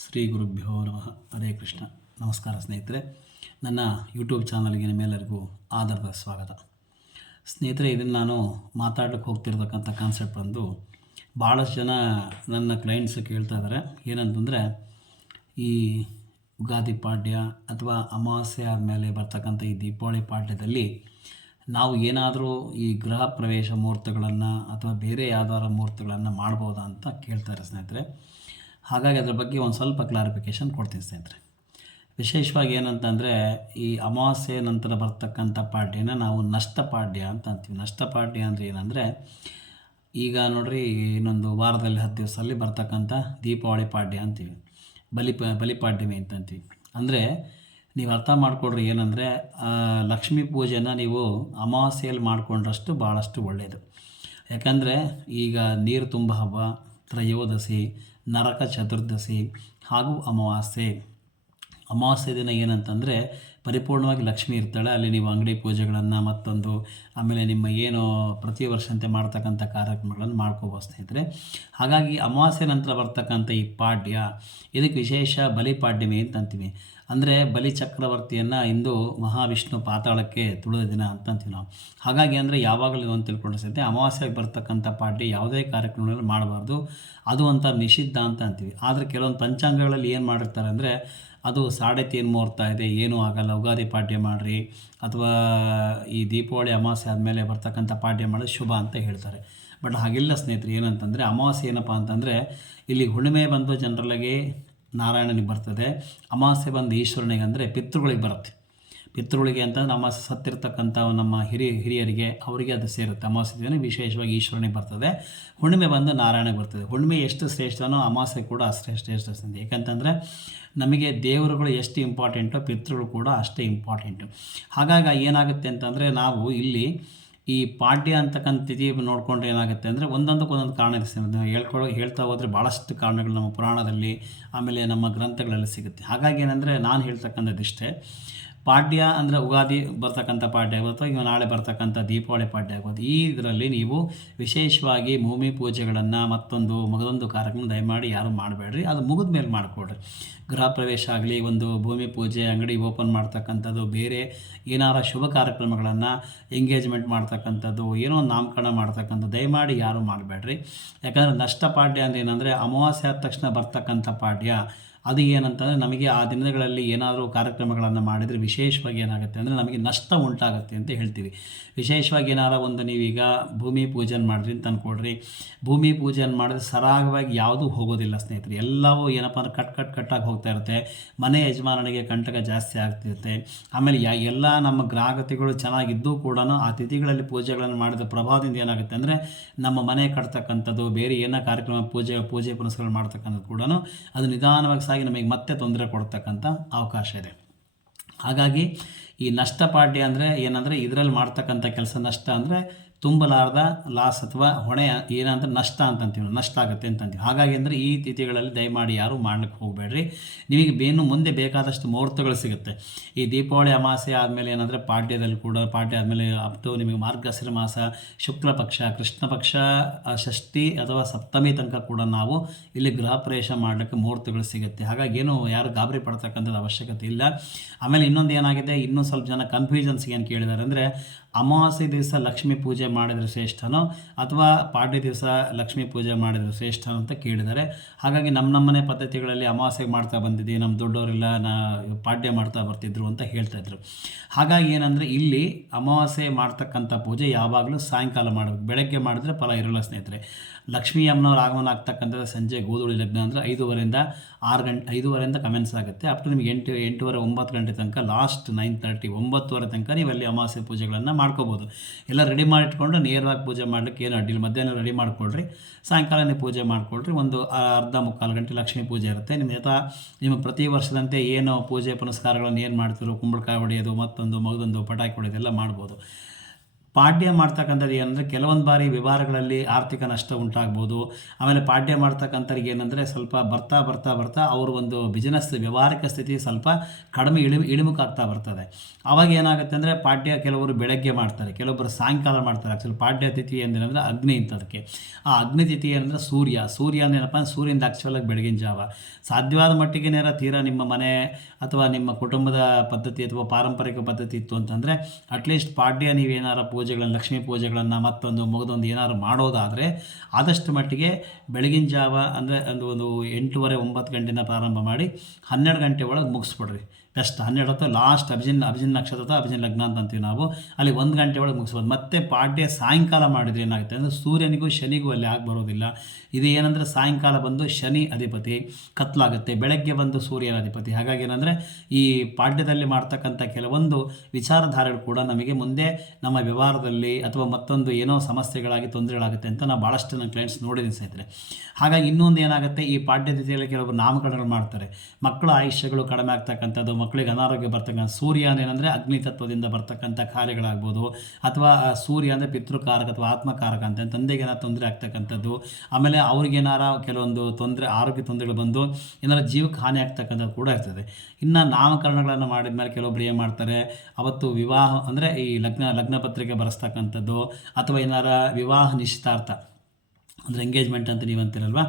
ಶ್ರೀ ಗುರುಭ್ಯೋ ನಮಃ. ಹರೇ ಕೃಷ್ಣ. ನಮಸ್ಕಾರ ಸ್ನೇಹಿತರೆ, ನನ್ನ ಯೂಟ್ಯೂಬ್ ಚಾನಲ್ಗೆ ನಿಮ್ಮೆಲ್ಲರಿಗೂ ಆಧಾರದ ಸ್ವಾಗತ. ಸ್ನೇಹಿತರೆ, ಇದನ್ನು ನಾನು ಮಾತಾಡಲಿಕ್ಕೆ ಹೋಗ್ತಿರ್ತಕ್ಕಂಥ ಕಾನ್ಸೆಪ್ಟ್ ಬಂದು ಭಾಳಷ್ಟು ಜನ ನನ್ನ ಕ್ಲೈಂಟ್ಸ್ ಕೇಳ್ತಾ ಇದ್ದಾರೆ. ಏನಂತಂದರೆ, ಈ ಯುಗಾದಿ ಪಾಡ್ಯ ಅಥವಾ ಅಮಾವಾಸ್ಯೆ ಆದಮೇಲೆ ಬರ್ತಕ್ಕಂಥ ಈ ದೀಪಾವಳಿ ಪಾಡ್ಯದಲ್ಲಿ ನಾವು ಏನಾದರೂ ಈ ಗೃಹ ಪ್ರವೇಶ ಮುಹೂರ್ತಗಳನ್ನು ಅಥವಾ ಬೇರೆ ಯಾವ್ದಾದ್ರು ಮುಹೂರ್ತಗಳನ್ನು ಮಾಡ್ಬೋದಾ ಅಂತ ಕೇಳ್ತಾರೆ ಸ್ನೇಹಿತರೆ. ಹಾಗಾಗಿ ಅದರ ಬಗ್ಗೆ ಒಂದು ಸ್ವಲ್ಪ ಕ್ಲಾರಿಫಿಕೇಷನ್ ಕೊಡ್ತೀನಿ ಸ್ನೇಹಿತರೆ. ವಿಶೇಷವಾಗಿ ಏನಂತಂದರೆ, ಈ ಅಮಾವಾಸ್ಯೆ ನಂತರ ಬರ್ತಕ್ಕಂಥ ಪಾಡ್ಯನ ನಾವು ನಷ್ಟಪಾಡ್ಯ ಅಂತ ಅಂತೀವಿ. ನಷ್ಟಪಾಡ್ಯ ಅಂದರೆ ಏನಂದರೆ, ಈಗ ನೋಡ್ರಿ, ಇನ್ನೊಂದು ವಾರದಲ್ಲಿ 10 ದಿವಸದಲ್ಲಿ ಬರ್ತಕ್ಕಂಥ ದೀಪಾವಳಿ ಪಾಡ್ಯ ಅಂತೀವಿ, ಬಲಿಪಾಡ್ಯಮಿ ಅಂತ ಅಂತೀವಿ. ಅಂದರೆ ನೀವು ಅರ್ಥ ಮಾಡಿಕೊಡ್ರಿ, ಏನಂದರೆ ಲಕ್ಷ್ಮೀ ಪೂಜೆನ ನೀವು ಅಮಾವಾಸ್ಯೆಯಲ್ಲಿ ಮಾಡಿಕೊಂಡ್ರಷ್ಟು ಭಾಳಷ್ಟು ಒಳ್ಳೆಯದು. ಯಾಕಂದರೆ ಈಗ ನೀರು ತುಂಬ ಹಬ್ಬ, ತ್ರಯೋದಶಿ, ನರಕ ಚತುರ್ದಶಿ ಹಾಗೂ ಅಮಾವಾಸ್ಯೆ ದಿನ ಏನಂತಂದರೆ ಪರಿಪೂರ್ಣವಾಗಿ ಲಕ್ಷ್ಮಿ ಇರ್ತಾಳೆ. ಅಲ್ಲಿ ನೀವು ಅಂಗಡಿ ಪೂಜೆಗಳನ್ನು ಮತ್ತೊಂದು ಆಮೇಲೆ ನಿಮ್ಮ ಏನು ಪ್ರತಿ ವರ್ಷಂತೆ ಮಾಡ್ತಕ್ಕಂಥ ಕಾರ್ಯಕ್ರಮಗಳನ್ನು ಮಾಡ್ಕೋಬೋದು ಸ್ನೇಹಿತರೆ. ಹಾಗಾಗಿ ಅಮಾವಾಸ್ಯೆ ನಂತರ ಬರ್ತಕ್ಕಂಥ ಈ ಪಾಡ್ಯ, ಇದಕ್ಕೆ ವಿಶೇಷ ಬಲಿಪಾಡ್ಯಮಿ ಅಂತ ಅಂತೀವಿ. ಅಂದರೆ ಬಲಿ ಚಕ್ರವರ್ತಿಯನ್ನು ಇಂದು ಮಹಾವಿಷ್ಣು ಪಾತಾಳಕ್ಕೆ ತುಳಿದ ದಿನ ಅಂತ ಅಂತೀವಿ ನಾವು. ಹಾಗಾಗಿ ಅಂದರೆ ಯಾವಾಗಲೂ ಒಂದು ತಿಳ್ಕೊಂಡ್ರೆ ಸಹಿತ ಅಮಾವಾಸ್ಯೆಗೆ ಬರ್ತಕ್ಕಂಥ ಪಾಡ್ಯ ಯಾವುದೇ ಕಾರ್ಯಕ್ರಮಗಳಲ್ಲಿ ಮಾಡಬಾರ್ದು, ಅದು ಅಂತ ನಿಷಿದ್ಧ ಅಂತ ಅಂತೀವಿ. ಆದರೆ ಕೆಲವೊಂದು ಪಂಚಾಂಗಗಳಲ್ಲಿ ಏನು ಮಾಡಿರ್ತಾರೆ ಅಂದರೆ, ಅದು 3.5 ಮುಹೂರ್ತ ಇದೆ, ಏನೂ ಆಗಲ್ಲ, ಯುಗಾದಿ ಪಾಡ್ಯ ಮಾಡಿರಿ ಅಥವಾ ಈ ದೀಪಾವಳಿ ಅಮಾವಾಸ್ಯೆ ಆದಮೇಲೆ ಬರ್ತಕ್ಕಂಥ ಪಾಡ್ಯ ಮಾಡೋದು ಶುಭ ಅಂತ ಹೇಳ್ತಾರೆ. ಬಟ್ ಹಾಗಿಲ್ಲ ಸ್ನೇಹಿತರೆ. ಏನಂತಂದರೆ, ಅಮಾವಾಸ್ಯೆ ಏನಪ್ಪ ಅಂತಂದರೆ, ಇಲ್ಲಿ ಹುಣ್ಣಿಮೆ ಬಂದು ಜನರಲ್ಲಾಗಿ ನಾರಾಯಣನಿಗೆ ಬರ್ತದೆ, ಅಮಾವಾಸ್ಯೆ ಬಂದು ಈಶ್ವರನಿಗೆ ಅಂದರೆ ಪಿತೃಗಳಿಗೆ ಬರುತ್ತೆ. ಪಿತೃಗಳಿಗೆ ಅಂತಂದ್ರೆ ಅಮಾವಾಸ್ಯೆ ಸತ್ತಿರ್ತಕ್ಕಂಥ ನಮ್ಮ ಹಿರಿಯರಿಗೆ ಅವರಿಗೆ ಅದು ಸೇರುತ್ತೆ. ಅಮಾವಾಸ್ಯೆ ದಿನ ವಿಶೇಷವಾಗಿ ಈಶ್ವರನಿಗೆ ಬರ್ತದೆ, ಹುಣ್ಣಿಮೆ ಬಂದು ನಾರಾಯಣಗೆ ಬರ್ತದೆ. ಹುಣ್ಣಿಮೆ ಎಷ್ಟು ಶ್ರೇಷ್ಠನೋ ಅಮಾವಾಸ್ಯೆ ಕೂಡ ಅಷ್ಟೇ ಶ್ರೇಷ್ಠ. ಯಾಕಂತಂದರೆ ನಮಗೆ ದೇವರುಗಳು ಎಷ್ಟು ಇಂಪಾರ್ಟೆಂಟೋ ಪಿತೃಗಳು ಕೂಡ ಅಷ್ಟೇ ಇಂಪಾರ್ಟೆಂಟು. ಹಾಗಾಗಿ ಏನಾಗುತ್ತೆ ಅಂತಂದರೆ, ನಾವು ಇಲ್ಲಿ ಈ ಪಾಡ್ಯ ಅಂತಕ್ಕಂಥ ತಿಥಿ ನೋಡಿಕೊಂಡ್ರೆ ಏನಾಗುತ್ತೆ ಅಂದರೆ, ಒಂದೊಂದಕ್ಕೊಂದೊಂದು ಕಾರಣ ಇದೆ. ಹೇಳ್ತಾ ಹೋದರೆ ಭಾಳಷ್ಟು ಕಾರಣಗಳು ನಮ್ಮ ಪುರಾಣದಲ್ಲಿ ಆಮೇಲೆ ನಮ್ಮ ಗ್ರಂಥಗಳಲ್ಲಿ ಸಿಗುತ್ತೆ. ಹಾಗಾಗಿ ಏನಂದರೆ, ನಾನು ಹೇಳ್ತಕ್ಕಂಥದ್ದಿಷ್ಟೇ. ಪಾಡ್ಯ ಅಂದರೆ ಯುಗಾದಿ ಬರ್ತಕ್ಕಂಥ ಪಾಡ್ಯ ಆಗುತ್ತೆ, ಈಗ ನಾಳೆ ಬರ್ತಕ್ಕಂಥ ದೀಪಾವಳಿ ಪಾಡ್ಯ ಆಗೋದು. ಈ ಇದರಲ್ಲಿ ನೀವು ವಿಶೇಷವಾಗಿ ಭೂಮಿ ಪೂಜೆಗಳನ್ನು ಮಗದೊಂದು ಕಾರ್ಯಕ್ರಮ ದಯಮಾಡಿ ಯಾರು ಮಾಡಬೇಡ್ರಿ. ಅದು ಮುಗಿದ ಮೇಲೆ ಮಾಡಿಕೊಡ್ರಿ. ಗೃಹ ಪ್ರವೇಶ ಆಗಲಿ, ಒಂದು ಭೂಮಿ ಪೂಜೆ, ಅಂಗಡಿ ಓಪನ್ ಮಾಡ್ತಕ್ಕಂಥದ್ದು, ಬೇರೆ ಏನಾರ ಶುಭ ಕಾರ್ಯಕ್ರಮಗಳನ್ನು ಎಂಗೇಜ್ಮೆಂಟ್ ಮಾಡ್ತಕ್ಕಂಥದ್ದು, ಏನೋ ಒಂದು ನಾಮಕರಣ ಮಾಡ್ತಕ್ಕಂಥದ್ದು ದಯಮಾಡಿ ಯಾರು ಮಾಡಬೇಡ್ರಿ. ಯಾಕಂದರೆ ನಷ್ಟಪಾಡ್ಯ ಅಂದರೆ ಏನಂದರೆ, ಅಮಾವಾಸ್ಯೆ ಆದ ತಕ್ಷಣ ಬರ್ತಕ್ಕಂಥ ಪಾಡ್ಯ ಅದು ಏನಂತಂದರೆ, ನಮಗೆ ಆ ದಿನಗಳಲ್ಲಿ ಏನಾದರೂ ಕಾರ್ಯಕ್ರಮಗಳನ್ನು ಮಾಡಿದರೆ ವಿಶೇಷವಾಗಿ ಏನಾಗುತ್ತೆ ಅಂದರೆ ನಮಗೆ ನಷ್ಟ ಉಂಟಾಗುತ್ತೆ ಅಂತ ಹೇಳ್ತೀವಿ. ವಿಶೇಷವಾಗಿ ಏನಾರ ಒಂದು ನೀವೀಗ ಭೂಮಿ ಪೂಜೆನ ಮಾಡಿರಿ ಅಂತ ಅಂದ್ಕೊಳ್ರಿ. ಭೂಮಿ ಪೂಜೆನ ಮಾಡಿದ್ರೆ ಸರಾಗವಾಗಿ ಯಾವುದೂ ಹೋಗೋದಿಲ್ಲ ಸ್ನೇಹಿತರೆ. ಎಲ್ಲವೂ ಏನಪ್ಪ ಅಂದ್ರೆ ಕಟ್ಟಾಗಿ ಹೋಗ್ತಾ ಇರುತ್ತೆ. ಮನೆ ಯಜಮಾನನಿಗೆ ಕಂಟಕ ಜಾಸ್ತಿ ಆಗ್ತಿರುತ್ತೆ. ಆಮೇಲೆ ಎಲ್ಲ ನಮ್ಮ ಗ್ರಾಹಕತೆಗಳು ಚೆನ್ನಾಗಿದ್ದೂ ಕೂಡ ಆ ತಿಥಿಗಳಲ್ಲಿ ಪೂಜೆಗಳನ್ನು ಮಾಡಿದ ಪ್ರಭಾವದಿಂದ ಏನಾಗುತ್ತೆ ಅಂದರೆ, ನಮ್ಮ ಮನೆ ಕಟ್ತಕ್ಕಂಥದ್ದು, ಬೇರೆ ಏನೋ ಕಾರ್ಯಕ್ರಮ ಪೂಜೆ ಪುನಸ್ಕಾರ ಮಾಡ್ತಕ್ಕಂಥದ್ದು ಕೂಡ ಅದು ನಿಧಾನವಾಗಿ ಸಾಗಿ ನಮಗೆ ಮತ್ತೆ ತೊಂದರೆ ಕೊಡ್ತಕ್ಕಂಥ ಅವಕಾಶ ಇದೆ. ಹಾಗಾಗಿ ಈ ನಷ್ಟಪಾಡ್ಯ ಅಂದರೆ ಏನಂದರೆ, ಇದರಲ್ಲಿ ಮಾಡ್ತಕ್ಕಂಥ ಕೆಲಸ ನಷ್ಟ ಅಂದರೆ ತುಂಬಲಾರ್ದ ಲಾಸ್ ಅಥವಾ ಹೊಣೆ ಏನಂದ್ರೆ ನಷ್ಟ ಅಂತಂತೀವಿ, ನಷ್ಟ ಆಗುತ್ತೆ ಅಂತಂತೀವಿ. ಹಾಗಾಗಿ ಅಂದರೆ ಈ ತಿಥಿಗಳಲ್ಲಿ ದಯಮಾಡಿ ಯಾರೂ ಮಾಡ್ಲಿಕ್ಕೆ ಹೋಗಬೇಡ್ರಿ. ನಿಮಗೆ ಮುಂದೆ ಬೇಕಾದಷ್ಟು ಮುಹೂರ್ತಗಳು ಸಿಗುತ್ತೆ. ಈ ದೀಪಾವಳಿ ಅಮಾವಾಸ್ಯೆ ಆದಮೇಲೆ ಏನಂದರೆ ಪಾಡ್ಯದಲ್ಲಿ ಕೂಡ, ಪಾಡ್ಯ ಆದಮೇಲೆ ಅಪ್ಟು ನಿಮಗೆ ಮಾರ್ಗಶಿರ ಮಾಸ ಶುಕ್ಲ ಪಕ್ಷ, ಕೃಷ್ಣ ಪಕ್ಷ, ಷಷ್ಠಿ ಅಥವಾ ಸಪ್ತಮಿ ತನಕ ಕೂಡ ನಾವು ಇಲ್ಲಿ ಗೃಹ ಪ್ರವೇಶ ಮಾಡಲಿಕ್ಕೆ ಮುಹೂರ್ತಗಳು ಸಿಗುತ್ತೆ. ಹಾಗಾಗಿ ಯಾರು ಗಾಬರಿ ಪಡ್ತಕ್ಕಂಥದ್ದು ಅವಶ್ಯಕತೆ ಇಲ್ಲ. ಆಮೇಲೆ ಇನ್ನೊಂದು ಏನಾಗಿದೆ, ಇನ್ನೂ ಸ್ವಲ್ಪ ಜನ ಕನ್ಫ್ಯೂಷನ್ಸ್ಗೆ ಏನು ಕೇಳಿದ್ದಾರೆ ಅಂದರೆ, ಅಮಾವಾಸ್ಯೆ ದಿವಸ ಲಕ್ಷ್ಮೀ ಪೂಜೆ ಮಾಡಿದರೆ ಶ್ರೇಷ್ಠನೋ ಅಥವಾ ಪಾಡ್ಯ ದಿವಸ ಲಕ್ಷ್ಮೀ ಪೂಜೆ ಮಾಡಿದರೆ ಶ್ರೇಷ್ಠನೋ ಅಂತ ಕೇಳಿದ್ದಾರೆ. ಹಾಗಾಗಿ ನಮ್ಮನೆ ಪದ್ಧತಿಗಳಲ್ಲಿ ಅಮಾವಾಸ್ಯೆಗೆ ಮಾಡ್ತಾ ಬಂದಿದ್ದೀವಿ, ನಮ್ಮ ದೊಡ್ಡವರೆಲ್ಲ ಪಾಡ್ಯ ಮಾಡ್ತಾ ಬರ್ತಿದ್ರು ಅಂತ ಹೇಳ್ತಾಯಿದ್ರು. ಹಾಗಾಗಿ ಏನಂದರೆ, ಇಲ್ಲಿ ಅಮಾವಾಸ್ಯೆ ಮಾಡ್ತಕ್ಕಂಥ ಪೂಜೆ ಯಾವಾಗಲೂ ಸಾಯಂಕಾಲ ಮಾಡಬೇಕು. ಬೆಳಗ್ಗೆ ಮಾಡಿದ್ರೆ ಫಲ ಇರೋಲ್ಲ ಸ್ನೇಹಿತರೆ. ಲಕ್ಷ್ಮೀ ಅಮ್ಮನವ್ರ ಆಗಮನ ಆಗ್ತಕ್ಕಂಥದ್ದು ಸಂಜೆ ಗೋಧೂಳಿ ಲಗ್ನ ಅಂದರೆ 5:30 5:30 ಕಮೆನ್ಸ್ ಆಗುತ್ತೆ. ಅಪ್ ಟು ನಿಮಗೆ 8:30 9 ಗಂಟೆ ತನಕ, ಲಾಸ್ಟ್ 9:30 9:30 ತನಕ ನೀವು ಅಲ್ಲಿ ಅಮಾವಾಸ್ಯೆ ಪೂಜೆಗಳನ್ನು ಮಾಡ್ಕೋಬೋದು. ಎಲ್ಲ ರೆಡಿ ಮಾಡಿಟ್ಕೊಂಡು ನೇರವಾಗಿ ಪೂಜೆ ಮಾಡಲಿಕ್ಕೆ ಏನು ಅಡ್ಡಿಲ್ಲ. ಮಧ್ಯಾಹ್ನ ರೆಡಿ ಮಾಡಿಕೊಳ್ರಿ, ಸಾಯಂಕಾಲ ನೀವು ಪೂಜೆ ಮಾಡಿಕೊಳ್ರಿ. ಒಂದು ಅರ್ಧ ಮುಕ್ಕಾಲು ಗಂಟೆ ಲಕ್ಷ್ಮೀ ಪೂಜೆ ಇರುತ್ತೆ. ನಿಮ್ಮ ಪ್ರತಿ ವರ್ಷದಂತೆ ಏನು ಪೂಜೆ ಪುನಸ್ಕಾರಗಳನ್ನು ಏನು ಮಾಡ್ತಿರೋ, ಕುಂಬಳಕಾಯಿ ಹೊಡೆಯೋದು, ಮಗದೊಂದು ಪಟಾಕಿ ಹೊಡೆಯೋದೆಲ್ಲ ಮಾಡ್ಬೋದು. ಪಾಡ್ಯ ಮಾಡ್ತಕ್ಕಂಥದ್ದು ಏನಂದರೆ ಕೆಲವೊಂದು ಬಾರಿ ವ್ಯವಹಾರಗಳಲ್ಲಿ ಆರ್ಥಿಕ ನಷ್ಟ ಉಂಟಾಗ್ಬೋದು. ಆಮೇಲೆ ಪಾಡ್ಯ ಮಾಡ್ತಕ್ಕಂಥವ್ರಿಗೆ ಏನಂದರೆ ಸ್ವಲ್ಪ ಬರ್ತಾ ಬರ್ತಾ ಬರ್ತಾ ಅವರು ಒಂದು ಬಿಸ್ನೆಸ್ ವ್ಯವಹಾರಿಕ ಸ್ಥಿತಿ ಸ್ವಲ್ಪ ಕಡಿಮೆ ಇಳಿಮುಖಾಗ್ತಾ ಬರ್ತದೆ. ಆವಾಗ ಏನಾಗುತ್ತೆ ಅಂದರೆ ಪಾಡ್ಯ ಕೆಲವರು ಬೆಳಗ್ಗೆ ಮಾಡ್ತಾರೆ, ಕೆಲವೊಬ್ಬರು ಸಾಯಂಕಾಲ ಮಾಡ್ತಾರೆ. ಆ್ಯಕ್ಚುಲಿ ಪಾಡ್ಯ ತಿಥಿ ಏನಂದರೆ ಅಗ್ನಿ ಇಂಥದಕ್ಕೆ. ಆ ಅಗ್ನಿ ತಿಥಿ ಏನಂದರೆ ಸೂರ್ಯ ಅಂದೇನಪ್ಪ ಅಂದ್ರೆ ಸೂರ್ಯನಿಂದ ಆ್ಯಕ್ಚುಲಾಗಿ ಬೆಳಗಿನ ಜಾವ ಸಾಧ್ಯವಾದ ಮಟ್ಟಿಗೆ ತೀರಾ ನಿಮ್ಮ ಮನೆ ಅಥವಾ ನಿಮ್ಮ ಕುಟುಂಬದ ಪದ್ಧತಿ ಅಥವಾ ಪಾರಂಪರಿಕ ಪದ್ಧತಿ ಇತ್ತು ಅಂತಂದರೆ ಅಟ್ಲೀಸ್ಟ್ ಪಾಡ್ಯ ನೀವೇನಾರು ಪೂಜೆಗಳನ್ನು, ಲಕ್ಷ್ಮೀ ಪೂಜೆಗಳನ್ನು ಮತ್ತೊಂದು ಮುಗಿದೊಂದು ಏನಾದ್ರು ಮಾಡೋದಾದರೆ ಆದಷ್ಟು ಮಟ್ಟಿಗೆ ಬೆಳಗಿನ ಜಾವ ಅಂದರೆ ಒಂದು 8:30 9 ಗಂಟೆಯಿಂದ ಪ್ರಾರಂಭ ಮಾಡಿ 12 ಗಂಟೆ ಒಳಗೆ ಮುಗಿಸ್ಬಿಡ್ರಿ. ಬೆಸ್ಟ್ 12 ಹೊತ್ತು ಲಾಸ್ಟ್ ಅಭಿಜಿನ್ ನಕ್ಷತ್ರ ಅಥವಾ ಅಭಿಜಿನ್ ಲಗ್ನ ಅಂತ ಅಂತೀವಿ ನಾವು. ಅಲ್ಲಿ 1 ಗಂಟೆ ಒಳಗೆ ಮುಗಿಸ್ಬೋದು. ಮತ್ತೆ ಪಾಡ್ಯ ಸಾಯಂಕಾಲ ಮಾಡಿದರೆ ಏನಾಗುತ್ತೆ ಅಂದರೆ ಸೂರ್ಯನಿಗೂ ಶನಿಗೂ ಅಲ್ಲಿ ಆಗಿ ಬರೋದಿಲ್ಲ. ಇದು ಏನಂದರೆ ಸಾಯಂಕಾಲ ಬಂದು ಶನಿ ಅಧಿಪತಿ ಕತ್ಲಾಗುತ್ತೆ, ಬೆಳಗ್ಗೆ ಬಂದು ಸೂರ್ಯನ ಅಧಿಪತಿ. ಹಾಗಾಗಿ ಏನಂದರೆ ಈ ಪಾಡ್ಯದಲ್ಲಿ ಮಾಡ್ತಕ್ಕಂಥ ಕೆಲವೊಂದು ವಿಚಾರಧಾರೆಗಳು ಕೂಡ ನಮಗೆ ಮುಂದೆ ನಮ್ಮ ವ್ಯವಹಾರದಲ್ಲಿ ಅಥವಾ ಮತ್ತೊಂದು ಏನೋ ಸಮಸ್ಯೆಗಳಾಗಿ ತೊಂದರೆಗಳಾಗುತ್ತೆ ಅಂತ ನಾವು ಭಾಳಷ್ಟು ನನ್ನ ಕ್ಲೈಂಟ್ಸ್ ನೋಡಿದ್ದೀನಿ ಸ್ನೇಹಿತರೆ. ಹಾಗಾಗಿ ಇನ್ನೊಂದು ಏನಾಗುತ್ತೆ, ಈ ಪಾಡ್ಯ ತಿಥಿಯಲ್ಲಿ ಕೆಲವೊಬ್ಬರು ನಾಮಕರಣಗಳು ಮಾಡ್ತಾರೆ, ಮಕ್ಕಳ ಆಯುಷ್ಯಗಳು ಕಡಿಮೆ ಆಗ್ತಕ್ಕಂಥದ್ದು, ಮಕ್ಕಳಿಗೆ ಅನಾರೋಗ್ಯ ಬರ್ತಕ್ಕಂಥ. ಸೂರ್ಯ ಏನೆಂದರೆ ಅಗ್ನಿ ತತ್ವದಿಂದ ಬರ್ತಕ್ಕಂಥ ಕಾರ್ಯಗಳಾಗ್ಬೋದು, ಅಥವಾ ಸೂರ್ಯ ಅಂದರೆ ಪಿತೃಕಾರಕ ಅಥವಾ ಆತ್ಮಕಾರಕ ಅಂತ ತಂದೆಗೆ ಏನಾರು ತೊಂದರೆ ಆಗ್ತಕ್ಕಂಥದ್ದು. ಆಮೇಲೆ ಅವ್ರಿಗೇನಾರ ಕೆಲವೊಂದು ಆರೋಗ್ಯ ತೊಂದರೆಗಳು ಬಂದು ಏನಾರು ಜೀವಕ್ಕೆ ಹಾನಿ ಆಗ್ತಕ್ಕಂಥದ್ದು ಕೂಡ ಇರ್ತದೆ. ಇನ್ನು ನಾಮಕರಣಗಳನ್ನು ಮಾಡಿದ ಮೇಲೆ ಕೆಲವೊಬ್ರು ಏನು ಮಾಡ್ತಾರೆ, ಅವತ್ತು ವಿವಾಹ ಅಂದರೆ ಈ ಲಗ್ನ ಪತ್ರಿಕೆ ಬರೆಸ್ತಕ್ಕಂಥದ್ದು, ಅಥವಾ ಏನಾರ ವಿವಾಹ ನಿಶ್ಚಿತಾರ್ಥ ಅಂದರೆ ಎಂಗೇಜ್ಮೆಂಟ್ ಅಂತ ನೀವು ಅಂತೀರಲ್ವ,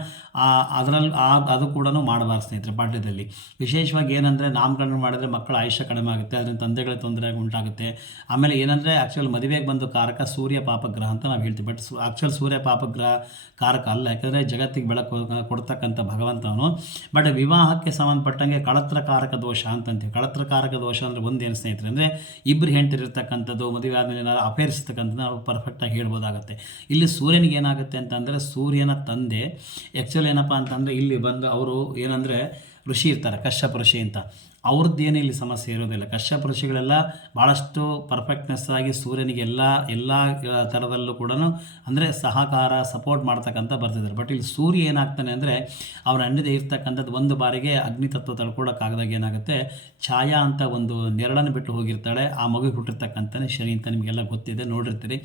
ಅದರಲ್ಲಿ ಅದು ಕೂಡ ಮಾಡಬಾರ್ದು ಸ್ನೇಹಿತರೆ ಪಾಡ್ಯದಲ್ಲಿ. ವಿಶೇಷವಾಗಿ ಏನಂದರೆ ನಾಮಕರಣ ಮಾಡಿದರೆ ಮಕ್ಕಳ ಆಯುಷ್ಯ ಕಡಿಮೆ ಆಗುತ್ತೆ, ಅದರಿಂದ ತಂದೆಗಳ ತೊಂದರೆ ಉಂಟಾಗುತ್ತೆ. ಆಮೇಲೆ ಏನಂದರೆ ಆ್ಯಕ್ಚುಲಿ ಮದುವೆಗೆ ಬಂದು ಕಾರಕ ಸೂರ್ಯ ಪಾಪಗ್ರಹ ಅಂತ ನಾವು ಹೇಳ್ತೀವಿ. ಬಟ್ ಆ್ಯಕ್ಚುಲಿ ಸೂರ್ಯ ಪಾಪಗ್ರಹ ಕಾರಕ ಅಲ್ಲ, ಯಾಕಂದರೆ ಜಗತ್ತಿಗೆ ಬೆಳಕು ಕೊಡ್ತಕ್ಕಂಥ ಭಗವಂತವನು. ಬಟ್ ವಿವಾಹಕ್ಕೆ ಸಂಬಂಧಪಟ್ಟಂಗೆ ಕಳತ್ರ ಕಾರಕ ದೋಷ ಅಂತಂತೀವಿ. ಕಳತ್ರ ಕಾರಕ ದೋಷ ಅಂದರೆ ಒಂದೇನು ಸ್ನೇಹಿತರೆ ಅಂದರೆ ಇಬ್ಬರು ಹೆಂಡತಿರಿರ್ತಕ್ಕಂಥದ್ದು, ಮದುವೆ ಆದಮೇಲೆ ಏನಾದ್ರು ಅಫೇರಿಸ್ತಕ್ಕಂಥದ್ದು ನಾವು ಪರ್ಫೆಕ್ಟಾಗಿ ಹೇಳ್ಬೋದಾಗುತ್ತೆ. ಇಲ್ಲಿ ಸೂರ್ಯನಿಗೆ ಏನಾಗುತ್ತೆ ಅಂತಂದರೆ ಸೂರ್ಯನ ತಂದೆ ಆ್ಯಕ್ಚುಲಿ ಏನಪ್ಪ ಅಂತಂದರೆ ಇಲ್ಲಿ ಬಂದು ಅವರು ಏನಂದರೆ ಋಷಿ ಇರ್ತಾರೆ, ಕಶ್ಯಪ ಋಷಿ ಅಂತ. ಅವ್ರದ್ದೇನು ಇಲ್ಲಿ ಸಮಸ್ಯೆ ಇರೋದಿಲ್ಲ. ಕಶ್ಯಪ ಋಷಿಗಳೆಲ್ಲ ಭಾಳಷ್ಟು ಪರ್ಫೆಕ್ಟ್ನೆಸ್ ಆಗಿ ಸೂರ್ಯನಿಗೆ ಎಲ್ಲ ಥರದಲ್ಲೂ ಕೂಡ ಅಂದರೆ ಸಹಕಾರ ಸಪೋರ್ಟ್ ಮಾಡ್ತಕ್ಕಂಥ ಬರ್ತಿದ್ದಾರೆ. ಬಟ್ ಇಲ್ಲಿ ಸೂರ್ಯ ಏನಾಗ್ತಾನೆ ಅಂದರೆ ಅವರ ಅಣ್ಣದೇ ಇರ್ತಕ್ಕಂಥದ್ದು ಒಂದು ಬಾರಿಗೆ ಅಗ್ನಿ ತತ್ವ ತಳ್ಕೊಳಕ್ಕಾಗದಾಗ ಏನಾಗುತ್ತೆ, ಛಾಯಾ ಅಂತ ಒಂದು ನೆರಳನ್ನು ಬಿಟ್ಟು ಹೋಗಿರ್ತಾಳೆ. ಆ ಮಗು ಹುಟ್ಟಿರ್ತಕ್ಕಂಥ ಶನಿ ಅಂತ ನಿಮಗೆಲ್ಲ ಗೊತ್ತಿದೆ, ನೋಡಿರ್ತೀರಿ.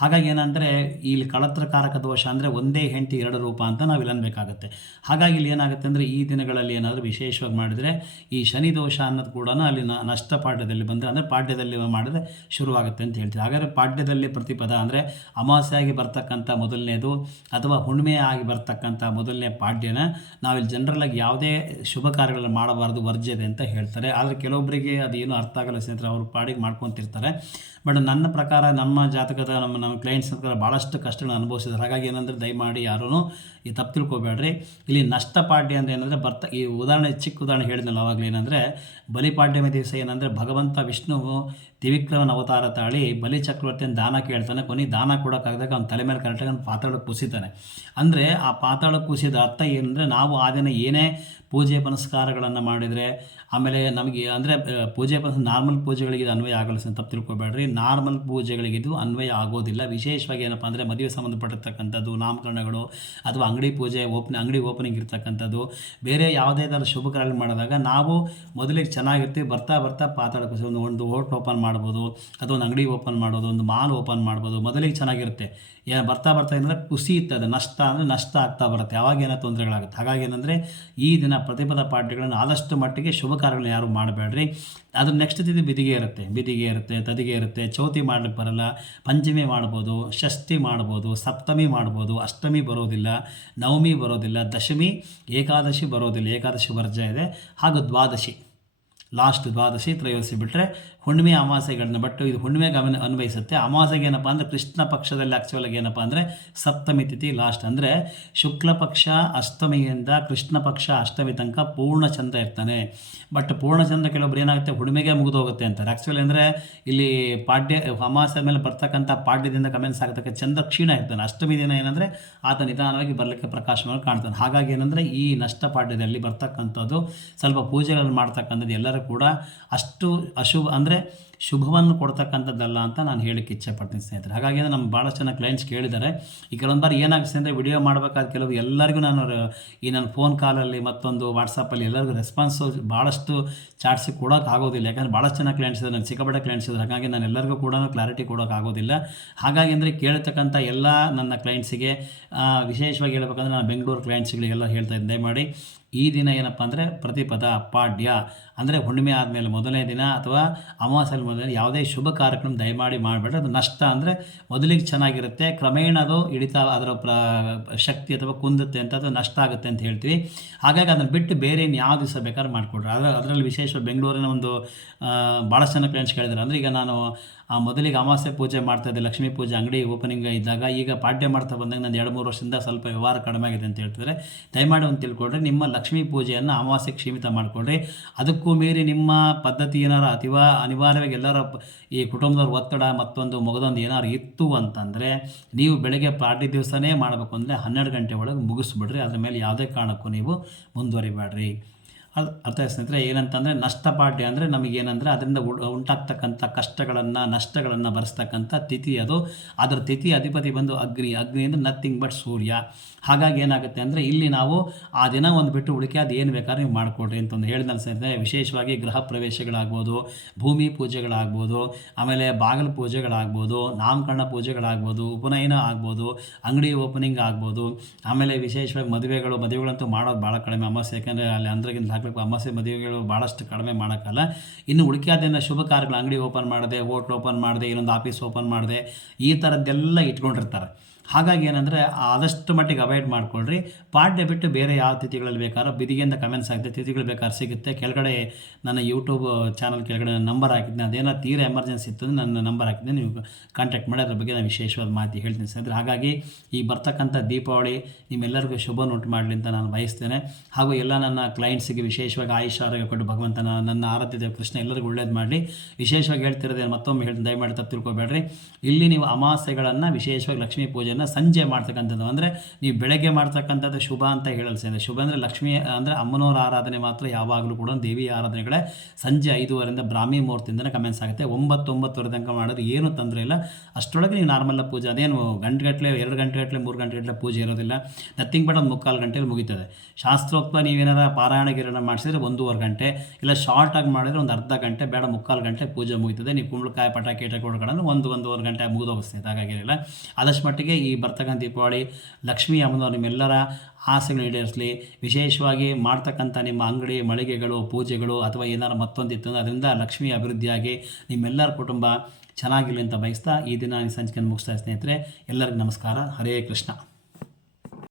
ಹಾಗಾಗಿ ಏನಂದರೆ ಇಲ್ಲಿ ಕಳತ್ರಕಾರಕ ದೋಷ ಅಂದರೆ ಒಂದೇ ಹೆಂಡತಿ 2 ರೂಪ ಅಂತ ನಾವು ಇಲ್ಲಿ ಅನ್ಬೇಕಾಗುತ್ತೆ. ಹಾಗಾಗಿ ಇಲ್ಲಿ ಏನಾಗುತ್ತೆ ಅಂದರೆ ಈ ದಿನಗಳಲ್ಲಿ ಏನಾದರೂ ವಿಶೇಷವಾಗಿ ಮಾಡಿದರೆ ಈ ಶನಿ ದೋಷ ಅನ್ನೋದು ಕೂಡ ಅಲ್ಲಿ ನಷ್ಟ ಪಾಡ್ಯದಲ್ಲಿ ಬಂದರೆ ಅಂದರೆ ಪಾಡ್ಯದಲ್ಲಿ ಮಾಡಿದ್ರೆ ಶುರುವಾಗುತ್ತೆ ಅಂತ ಹೇಳ್ತೀವಿ. ಹಾಗಾದರೆ ಪಾಡ್ಯದಲ್ಲಿ ಪ್ರತಿಪದ ಅಂದರೆ ಅಮಾವಾಸ್ಯೆಯಾಗಿ ಬರ್ತಕ್ಕಂಥ ಮೊದಲನೇದು ಅಥವಾ ಹುಣ್ಣಿಮೆ ಆಗಿ ಬರ್ತಕ್ಕಂಥ ಮೊದಲನೇ ಪಾಡ್ಯನ ನಾವಿಲ್ಲಿ ಜನರಲಾಗಿ ಯಾವುದೇ ಶುಭ ಕಾರ್ಯಗಳನ್ನು ಮಾಡಬಾರ್ದು, ವರ್ಜ್ಯತೆ ಅಂತ ಹೇಳ್ತಾರೆ. ಆದರೆ ಕೆಲವೊಬ್ಬರಿಗೆ ಅದೇನು ಅರ್ಥ ಆಗಲ್ಲ ಸ್ನೇಹಿತರೆ, ಅವರು ಪಾಡಿಗೆ ಮಾಡ್ಕೊತಿರ್ತಾರೆ. ಬಟ್ ನನ್ನ ಪ್ರಕಾರ ನಮ್ಮ ಜಾತಕದ ನಮ್ಮ ಕ್ಲೈಂಟ್ಸ್ ಭಾಳಷ್ಟು ಕಷ್ಟಗಳನ್ನು ಅನುಭವಿಸಿದ್ದಾರೆ. ಹಾಗಾಗಿ ಏನಂದರೆ ದಯಮಾಡಿ ಯಾರೂ ಈ ತಪ್ಪು ತಿಳ್ಕೊಬೇಡ್ರಿ. ಇಲ್ಲಿ ನಷ್ಟಪಾಡ್ಯ ಅಂದರೆ ಏನಂದರೆ ಈ ಚಿಕ್ಕ ಉದಾಹರಣೆ ಹೇಳಿದ್ನಲ್ಲ ಆವಾಗಲೇ, ಏನಂದರೆ ಬಲಿಪಾಡ್ಯಮಿ ದಿವಸ ಏನಂದರೆ ಭಗವಂತ ವಿಷ್ಣುವು ತ್ರಿವಿಕ್ರಮನ ಅವತಾರ ತಾಳಿ ಬಲಿ ಚಕ್ರವರ್ತಿಯನ್ನು ದಾನ ಕೇಳ್ತಾನೆ. ಕೊನೆಗೆ ದಾನ ಕೊಡೋಕ್ಕಾಗದಾಗ ಅವ್ನ ತಲೆ ಮೇಲೆ ಕರೆಕ್ಟಾಗಿ ಅವ್ನು ಪಾತಾಳಕ್ಕೆ ಕುಸಿತಾನೆ. ಅಂದರೆ ಆ ಪಾತಾಳಕ್ಕೆ ಕುಸಿದ ಅರ್ಥ ಏನಂದರೆ ನಾವು ಆ ದಿನ ಏನೇ ಪೂಜೆ ಪುನಸ್ಕಾರಗಳನ್ನು ಮಾಡಿದರೆ, ಆಮೇಲೆ ನಮಗೆ ಅಂದರೆ ಪೂಜೆ ನಾರ್ಮಲ್ ಪೂಜೆಗಳಿಗೆ ಇದು ಅನ್ವಯ ಆಗೋಲ್ಲ ಅಂತ ತಪ್ಪು ತಿಳ್ಕೊಬೇಡ್ರಿ. ನಾರ್ಮಲ್ ಪೂಜೆಗಳಿಗೆ ಇದು ಅನ್ವಯ ಆಗೋದಿಲ್ಲ. ವಿಶೇಷವಾಗಿ ಏನಪ್ಪ ಅಂದರೆ ಮದುವೆ ಸಂಬಂಧಪಟ್ಟಿರ್ತಕ್ಕಂಥದ್ದು, ನಾಮಕರಣಗಳು ಅಥವಾ ಅಂಗಡಿ ಪೂಜೆ ಅಂಗಡಿ ಓಪನಿಂಗ್ ಇರ್ತಕ್ಕಂಥದ್ದು, ಬೇರೆ ಯಾವುದೇ ಥರ ಶುಭ ಕಾರ್ಯ ಮಾಡಿದಾಗ ನಾವು ಮೊದಲಿಗೆ ಚೆನ್ನಾಗಿರ್ತೀವಿ, ಬರ್ತಾ ಬರ್ತಾ ಪಾತಾಳಕ್ಕೆ ಒಂದು ಹೋಟ್ಲ್ ಓಪನ್ ಮಾಡ್ಬೋದು, ಅಥವಾ ಒಂದು ಅಂಗಡಿ ಓಪನ್ ಮಾಡೋದು, ಒಂದು ಮಾಲ್ ಓಪನ್ ಮಾಡ್ಬೋದು. ಮೊದಲಿಗೆ ಚೆನ್ನಾಗಿರುತ್ತೆ, ಬರ್ತಾ ಏನಂದರೆ ಖುಷಿ ಇರ್ತದೆ. ನಷ್ಟ ಅಂದರೆ ನಷ್ಟ ಆಗ್ತಾ ಬರುತ್ತೆ, ಯಾವಾಗ ಏನೋ ತೊಂದರೆಗಳಾಗುತ್ತೆ. ಹಾಗಾಗಿ ಏನಂದರೆ ಈ ದಿನ ಪ್ರತಿಪದ ಪಾಡ್ಯಗಳನ್ನು ಆದಷ್ಟು ಮಟ್ಟಿಗೆ ಶುಭ ಕಾರ್ಯಗಳನ್ನ ಯಾರು ಮಾಡಬೇಡ್ರಿ. ಅದ್ರ ನೆಕ್ಸ್ಟ್ ತಿಥಿ ಬಿದಿಗೆ ಇರುತ್ತೆ, ತದಿಗೆ ಇರುತ್ತೆ. ಚೌತಿ ಮಾಡ್ಲಿಕ್ಕೆ ಬರಲ್ಲ, ಪಂಚಮಿ ಮಾಡ್ಬೋದು, ಷಷ್ಠಿ ಮಾಡ್ಬೋದು, ಸಪ್ತಮಿ ಮಾಡ್ಬೋದು, ಅಷ್ಟಮಿ ಬರೋದಿಲ್ಲ, ನವಮಿ ಬರೋದಿಲ್ಲ, ದಶಮಿ ಏಕಾದಶಿ ಬರೋದಿಲ್ಲ, ಏಕಾದಶಿ ವರ್ಜ ಇದೆ. ಹಾಗೂ ಲಾಸ್ಟ್ ದ್ವಾದಶಿ ತ್ರಯೋದಶಿ ಬಿಟ್ಟರೆ ಹುಣ್ಣಿಮೆ ಅಮಾವಾಸ್ಯೆಗಳನ್ನ. ಬಟ್ ಇದು ಹುಣ್ಣಿಮೆಗೆ ಅನ್ವಯಿಸುತ್ತೆ. ಅಮಾವಾಸ್ಯೆಗೆ ಏನಪ್ಪ ಅಂದರೆ ಕೃಷ್ಣ ಪಕ್ಷದಲ್ಲಿ ಆ್ಯಕ್ಚುಲಾಗಿ ಏನಪ್ಪ ಅಂದರೆ ಸಪ್ತಮಿ ತಿಥಿ ಲಾಸ್ಟ್. ಅಂದರೆ ಶುಕ್ಲ ಪಕ್ಷ ಅಷ್ಟಮಿಯಿಂದ ಕೃಷ್ಣ ಪಕ್ಷ ಅಷ್ಟಮಿ ತನಕ ಪೂರ್ಣಚಂದ್ರ ಇರ್ತಾನೆ. ಬಟ್ ಪೂರ್ಣಚಂದ್ರ ಕೆಲವೊಬ್ರು ಏನಾಗುತ್ತೆ ಹುಣ್ಣಿಮೆಗೆ ಮುಗಿದು ಹೋಗುತ್ತೆ ಅಂತಾರೆ. ಆ್ಯಕ್ಚುಲಿ ಅಂದರೆ ಇಲ್ಲಿ ಅಮಾವಾಸ್ಯೆ ಮೇಲೆ ಬರ್ತಕ್ಕಂಥ ಪಾಡ್ಯದಿಂದ ಕಮೆನ್ಸ್ ಆಗತಕ್ಕ ಚಂದ್ರ ಕ್ಷೀಣ ಇರ್ತಾನೆ. ಅಷ್ಟಮಿ ದಿನ ಏನಂದರೆ ಆತ ನಿಧಾನವಾಗಿ ಬರಲಿಕ್ಕೆ ಪ್ರಕಾಶವಾಗಿ ಕಾಣ್ತಾನೆ. ಹಾಗಾಗಿ ಏನಂದರೆ ಈ ನಷ್ಟ ಪಾಡ್ಯದಲ್ಲಿ ಬರ್ತಕ್ಕಂಥದ್ದು ಸ್ವಲ್ಪ ಪೂಜೆಗಳನ್ನು ಮಾಡ್ತಕ್ಕಂಥದ್ದು ಎಲ್ಲರೂ ಕೂಡ ಅಷ್ಟು ಅಶುಭ ಅಂದರೆ ಶುಭವನ್ನು ಕೊಡ್ತಕ್ಕಂಥದ್ದಲ್ಲ ಅಂತ ನಾನು ಹೇಳಕ್ಕೆ ಇಚ್ಛೆಪಡ್ತೀನಿ ಸ್ನೇಹಿತರೆ. ಹಾಗಾಗಿ ನಮ್ಮ ಭಾಳಷ್ಟು ಜನ ಕ್ಲೈಂಟ್ಸ್ ಕೇಳಿದ್ದಾರೆ. ಈ ಕೆಲವೊಂದು ಬಾರಿ ಏನಾಗುತ್ತೆ ಅಂದರೆ ವಿಡಿಯೋ ಮಾಡಬೇಕಾದ್ರೆ ಕೆಲವು ಎಲ್ಲರಿಗೂ ನಾನು ಈ ನನ್ನ ಫೋನ್ ಕಾಲಲ್ಲಿ ಮತ್ತೊಂದು ವಾಟ್ಸಪ್ಪಲ್ಲಿ ಎಲ್ಲರಿಗೂ ರೆಸ್ಪಾನ್ಸು ಭಾಳಷ್ಟು ಚಾಟ್ಸಿಗೆ ಕೊಡೋಕೆ ಆಗೋದಿಲ್ಲ. ಯಾಕಂದರೆ ಭಾಳಷ್ಟು ಜನ ಕ್ಲೈಂಟ್ಸ್ ಇದ್ದಾರೆ, ನನಗೆ ಸಿಕ್ಕಾಪಟ್ಟೆ ಕ್ಲೈಂಟ್ಸ್ ಇದ್ದಾರೆ. ಹಾಗಾಗಿ ನಾನು ಎಲ್ಲರಿಗೂ ಕೂಡ ಕ್ಲಾರಿಟಿ ಕೊಡೋಕೆ ಆಗೋದಿಲ್ಲ. ಹಾಗಾಗಿ ಅಂದರೆ ಕೇಳ್ತಕ್ಕಂಥ ಎಲ್ಲ ನನ್ನ ಕ್ಲೈಂಟ್ಸಿಗೆ ವಿಶೇಷವಾಗಿ ಹೇಳ್ಬೇಕಂದ್ರೆ ನಾನು ಬೆಂಗಳೂರು ಕ್ಲೈಂಟ್ಸ್ಗಳಿಗೆಲ್ಲ ಹೇಳ್ತಾ ಇದ್ದೆ, ದಯಮಾಡಿ ಈ ದಿನ ಏನಪ್ಪ ಅಂದರೆ ಪ್ರತಿಪದ ಪಾಡ್ಯ ಅಂದರೆ ಹುಣ್ಣಿಮೆ ಆದಮೇಲೆ ಮೊದಲನೇ ದಿನ ಅಥವಾ ಅಮಾವಾಸ್ಯೆ ಮೊದಲನೇ ಯಾವುದೇ ಶುಭ ಕಾರ್ಯಕ್ರಮ ದಯಮಾಡಿ ಮಾಡಬೇಡ್ರಿ. ಅದು ನಷ್ಟ ಅಂದರೆ ಮೊದಲಿಗೆ ಚೆನ್ನಾಗಿರುತ್ತೆ, ಕ್ರಮೇಣ ಅದು ಹಿಡಿತಾ ಅದರ ಶಕ್ತಿ ಅಥವಾ ಕುಂದುತ್ತೆ ಅಂತ, ಅದು ನಷ್ಟ ಆಗುತ್ತೆ ಅಂತ ಹೇಳ್ತೀವಿ. ಹಾಗಾಗಿ ಅದನ್ನು ಬಿಟ್ಟು ಬೇರೆ ಯಾವ ದಿವಸ ಬೇಕಾದ್ರೂ ಮಾಡಿಕೊಡ್ರಿ. ಅದರಲ್ಲಿ ವಿಶೇಷ ಬೆಂಗಳೂರಿನ ಒಂದು ಭಾಳಷ್ಟು ಜನ ಕ್ಲೈಂಟ್ಸ್ ಕೇಳಿದ್ದಾರೆ. ಅಂದರೆ ಈಗ ನಾನು ಮೊದಲಿಗೆ ಅಮಾವಾಸ್ಯೆ ಪೂಜೆ ಮಾಡ್ತಾಯಿದ್ದೆ, ಲಕ್ಷ್ಮೀ ಪೂಜೆ ಅಂಗಡಿ ಓಪನಿಂಗ್ ಇದ್ದಾಗ. ಈಗ ಪಾಡ್ಯ ಮಾಡ್ತಾ ಬಂದಾಗ ನಾನು 2-3 ವರ್ಷದಿಂದ ಸ್ವಲ್ಪ ವ್ಯವಹಾರ ಕಡಿಮೆ ಆಗಿದೆ ಅಂತ ಹೇಳ್ತಿದ್ದಾರೆ. ದಯಮಾಡಿ ಒಂದು ತಿಳ್ಕೊಳ್ರಿ, ನಿಮ್ಮ ಲಕ್ಷ್ಮೀ ಪೂಜೆಯನ್ನು ಅಮಾವಾಸ್ಯೆಗೆ ಸೀಮಿತ ಮಾಡಿಕೊಡ್ರಿ. ಅದಕ್ಕೂ ಮೀರಿ ನಿಮ್ಮ ಪದ್ಧತಿ ಏನಾರು ಅನಿವಾರ್ಯವಾಗಿ ಎಲ್ಲರ ಈ ಕುಟುಂಬದವ್ರ ಒತ್ತಡ ಮತ್ತೊಂದು ಮಗದೊಂದು ಏನಾರು ಇತ್ತು ಅಂತಂದರೆ ನೀವು ಬೆಳಗ್ಗೆ ಪಾಡ್ಯ ದಿವಸನೇ ಮಾಡಬೇಕು ಅಂದರೆ 12 ಗಂಟೆ ಒಳಗೆ ಮುಗಿಸ್ಬಿಡ್ರಿ. ಅದ್ರ ಮೇಲೆ ಯಾವುದೇ ಕಾರಣಕ್ಕೂ ನೀವು ಮುಂದುವರಿಬೇಡ್ರಿ. ಅದು ಅರ್ಥ ಸ್ನೇಹಿತರೆ. ಏನಂತಂದರೆ ನಷ್ಟಪಾಡ್ಯ ಅಂದರೆ ನಮಗೇನಂದರೆ ಅದರಿಂದ ಉಂಟಾಗ್ತಕ್ಕಂಥ ಕಷ್ಟಗಳನ್ನು ನಷ್ಟಗಳನ್ನು ಭರಿಸ್ತಕ್ಕಂಥ ತಿಥಿ ಅದು. ಅದರ ತಿಥಿ ಅಧಿಪತಿ ಬಂದು ಅಗ್ನಿ ಅಂದರೆ ನಥಿಂಗ್ ಬಟ್ ಸೂರ್ಯ. ಹಾಗಾಗಿ ಏನಾಗುತ್ತೆ ಅಂದರೆ ಇಲ್ಲಿ ನಾವು ಆ ದಿನ ಒಂದು ಬಿಟ್ಟು ಉಳಿಕೆ ಅದು ಏನು ಬೇಕಾದ್ರೆ ನೀವು ಮಾಡಿಕೊಡ್ರಿ ಅಂತಂದು ಹೇಳಿದ್ರೆ ಸ್ನೇಹಿತರೆ. ವಿಶೇಷವಾಗಿ ಗೃಹ ಪ್ರವೇಶಗಳಾಗ್ಬೋದು, ಭೂಮಿ ಪೂಜೆಗಳಾಗ್ಬೋದು, ಆಮೇಲೆ ಬಾಗಿಲು ಪೂಜೆಗಳಾಗ್ಬೋದು, ನಾಮಕರಣ ಪೂಜೆಗಳಾಗ್ಬೋದು, ಉಪನಯನ ಆಗ್ಬೋದು, ಅಂಗಡಿ ಓಪನಿಂಗ್ ಆಗ್ಬೋದು, ಆಮೇಲೆ ವಿಶೇಷವಾಗಿ ಮದುವೆಗಳಂತೂ ಮಾಡೋದು ಭಾಳ ಕಡಿಮೆ ಅಮಾವಾಸ್ಯೆ. ಯಾಕೆಂದರೆ ಅಲ್ಲಿ ಅಂದ್ರಗಿಂತ ಹಾಕಬೇಕು, ಅಮಾವಾಸ್ಯೆ ಮದುವೆಗಳು ಭಾಳಷ್ಟು ಕಡಿಮೆ ಮಾಡೋಕ್ಕಲ್ಲ. ಇನ್ನು ಉಳಿಕೆಯಾದಿಂದ ಶುಭ ಕಾರ್ಯಗಳು, ಅಂಗಡಿ ಓಪನ್ ಮಾಡಿದೆ, ಹೋಟ್ಲ್ ಓಪನ್ ಮಾಡಿದೆ, ಇನ್ನೊಂದು ಆಫೀಸ್ ಓಪನ್ ಮಾಡಿದೆ, ಈ ಥರದ್ದೆಲ್ಲ ಇಟ್ಕೊಂಡಿರ್ತಾರೆ. ಹಾಗಾಗಿ ಏನಂದರೆ ಆದಷ್ಟು ಮಟ್ಟಿಗೆ ಅವಾಯ್ಡ್ ಮಾಡಿಕೊಳ್ರಿ. ಪಾಡ್ಯ ಬಿಟ್ಟು ಬೇರೆ ಯಾವ ತಿಥಿಗಳಲ್ಲಿ ಬೇಕಾದ್ರೂ ಬಿದಿಗೆಯಿಂದ ಕಮೆಂಟ್ಸ್ ಆಗುತ್ತೆ, ತಿಥಿಗಳು ಬೇಕಾದ್ರೆ ಸಿಗುತ್ತೆ. ಕೆಳಗಡೆ ನನ್ನ ಯೂಟ್ಯೂಬ್ ಚಾನಲ್ ಕೆಳಗಡೆ ನನ್ನ ನಂಬರ್ ಹಾಕಿದ್ದೀನಿ. ಅದೇನೋ ತೀರಾ ಎಮರ್ಜೆನ್ಸಿ ಇತ್ತು ಅಂದರೆ ನನ್ನ ನಂಬರ್ ಹಾಕಿದ್ದೀನಿ, ನೀವು ಕಾಂಟ್ಯಾಕ್ಟ್ ಮಾಡಿ ಅದ್ರ ಬಗ್ಗೆ ನಾನು ವಿಶೇಷವಾದ ಮಾಹಿತಿ ಹೇಳ್ತೀನಿ ಸ್ನೇಹಿತರೆ. ಹಾಗಾಗಿ ಈ ಬರ್ತಕ್ಕಂಥ ದೀಪಾವಳಿ ನಿಮ್ಮೆಲ್ಲರಿಗೂ ಶುಭವನ್ನುಂಟು ಮಾಡಲಿ ಅಂತ ನಾನು ಬಯಸ್ತೇನೆ. ಹಾಗೂ ಎಲ್ಲ ನನ್ನ ಕ್ಲೈಂಟ್ಸಿಗೆ ವಿಶೇಷವಾಗಿ ಆಯುಷ್ ಆರೋಗ್ಯ ಕೊಟ್ಟು ಭಗವಂತನ ನನ್ನ ಆರಾಧ್ಯ ದೇವ ಕೃಷ್ಣ ಎಲ್ಲರಿಗೂ ಒಳ್ಳೇದು ಮಾಡಲಿ. ವಿಶೇಷವಾಗಿ ಹೇಳ್ತಿರೋದೇನು ಮತ್ತೊಮ್ಮೆ ಹೇಳ್ತೀನಿ, ದಯಮಾಡಿ ತಪ್ಪು ತಿಳ್ಕೊಬೇಡ್ರಿ. ಇಲ್ಲಿ ನೀವು ಅಮಾವಾಸ್ಯೆಗಳನ್ನು ವಿಶೇಷವಾಗಿ ಲಕ್ಷ್ಮೀ ಪೂಜೆಯನ್ನು ಸಂಜೆ ಮಾಡ್ತಕ್ಕಂಥದ್ದು. ಅಂದರೆ ನೀವು ಬೆಳಗ್ಗೆ ಮಾಡ್ತಕ್ಕಂಥದ್ದು ಶುಭ ಅಂತ ಹೇಳಲ್ಲ ಸ್ನೇಹಿತರೆ. ಶುಭ ಅಂದರೆ ಲಕ್ಷ್ಮೀ ಅಂದರೆ ಅಮ್ಮನವರ ಆರಾಧನೆ ಮಾತ್ರ ಯಾವಾಗಲೂ ಕೂಡ ದೇವಿ ಆರಾಧನೆಗಳೇ ಸಂಜೆ 5:30 ಬ್ರಾಹ್ಮಿ ಮುಹೂರ್ತದಿಂದನೇ ಕಮೆನ್ಸ್ ಆಗುತ್ತೆ. 9-9:30 ತನಕ ಮಾಡೋದು ಏನೂ ತೊಂದರೆ ಇಲ್ಲ. ಅಷ್ಟರೊಳಗೆ ನೀವು ನಾರ್ಮಲ್ ಪೂಜೆ, ಅದೇನು ಗಂಟೆಗಟ್ಟಲೆ 2 ಗಂಟೆಗಟ್ಟಲೆ 3 ಗಂಟೆಗಟ್ಟಲೆ ಪೂಜೆ ಇರೋದಿಲ್ಲ. ನಥಿಂಗ್ ಬಟ್ ಒಂದು 3/4 ಗಂಟೆಯಲ್ಲಿ ಮುಗಿತದೆ. ಶಾಸ್ತ್ರೋಕ್ತ ನೀವೇನಾರ ಪಾರಾಯಣ ಗಿರಣ ಮಾಡಿಸಿದ್ರೆ 1.5 ಗಂಟೆ, ಇಲ್ಲ ಶಾರ್ಟಾಗಿ ಮಾಡಿದರೆ ಒಂದು ಅರ್ಧ ಗಂಟೆ, ಬೇಡ 3/4 ಗಂಟೆ ಪೂಜೆ ಮುಗಿತದೆ. ನೀವು ಕುಂಬಳಕಾಯಿ ಪಟಾಕಿ ಕೊಡ್ಕೊಂಡು 1-1.5 ಗಂಟೆ ಮುಗಿದೋಗಿಸ್ತದೆ. ಹಾಗಾಗಿರಲಿಲ್ಲ. ಆದಷ್ಟು ಮಟ್ಟಿಗೆ ಈ ಬರ್ತಕ್ಕಂಥ ದೀಪಾವಳಿ ಲಕ್ಷ್ಮೀ ಅಮ್ಮನವರು ನಿಮ್ಮೆಲ್ಲರ ಆಸೆಗಳು ಈಡೇರಿಸಲಿ. ವಿಶೇಷವಾಗಿ ಮಾಡ್ತಕ್ಕಂಥ ನಿಮ್ಮ ಅಂಗಡಿ ಮಳಿಗೆಗಳು ಪೂಜೆಗಳು ಅಥವಾ ಏನಾರು ಮತ್ತೊಂದಿತ್ತು ಅಂದರೆ ಅದರಿಂದ ಲಕ್ಷ್ಮೀ ಅಭಿವೃದ್ಧಿಯಾಗಿ ನಿಮ್ಮೆಲ್ಲರ ಕುಟುಂಬ ಚೆನ್ನಾಗಿರಲಿ ಅಂತ ಬಯಸ್ತಾ ಈ ದಿನ ಸಂಚಿಕೆಯನ್ನು ಮುಗಿಸ್ತಾ ಸ್ನೇಹಿತರೆ. ಎಲ್ಲರಿಗೂ ನಮಸ್ಕಾರ. ಹರೇ ಕೃಷ್ಣ.